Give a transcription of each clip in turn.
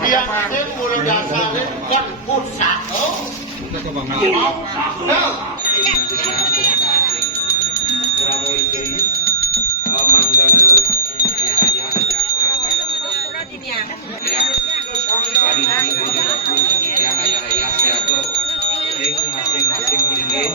Biasanya mulai dasarnya kan pusat. Kita ke Bang masing-masing ini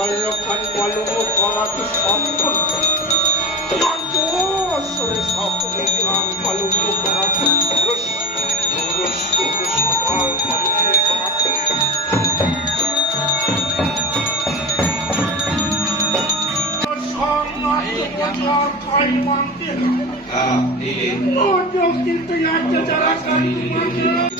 Walakan walungo paratus ampun. Yanto sore sapu bilang walungo paratus terus mahal walungo paratus. Sangat benar kai mandir. Ini. Ojo kita yang jarakan mandir.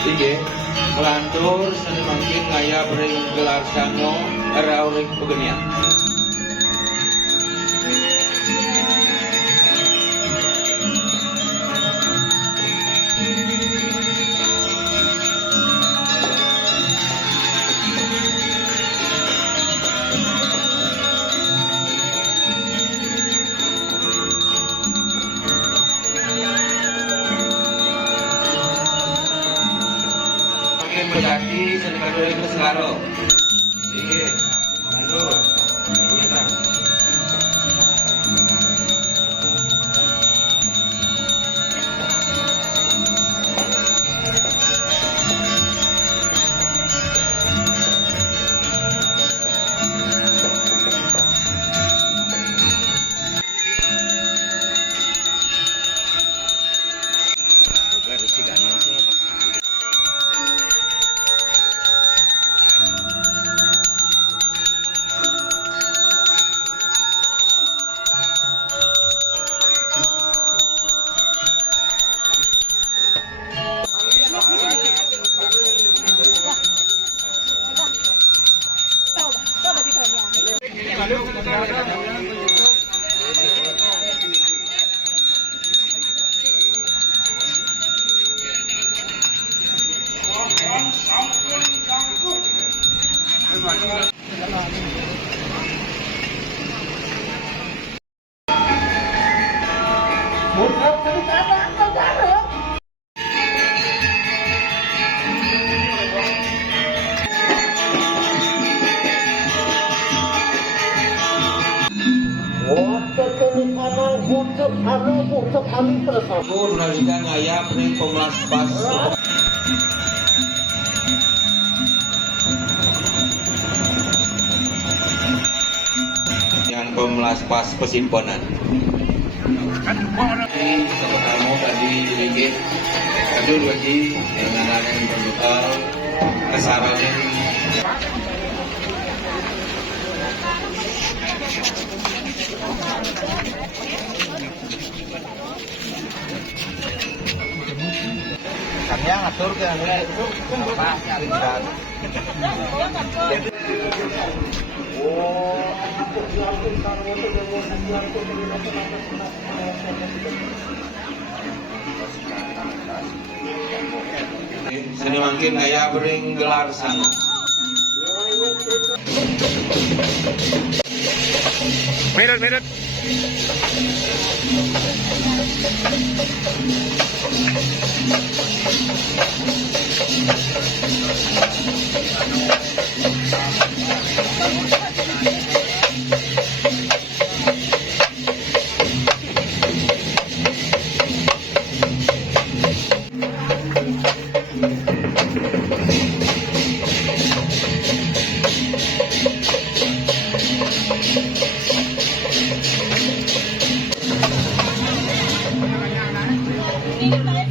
Sige, kelantur seni mangkin ngaya bering gelar sano rauring pegenian. Berarti seniman dari Keselaro. Iya, mundur, urutan. Menarikan ayam ring pemelas pas. Yang pemelas pas pesimponan. Ini kamu tadi sedikit. Aduh lagi dengan yang berbekal kesarannya. Ya ngatur ke apa arisan. Seni mangkin gaya bering gelar sana. Minut. Ini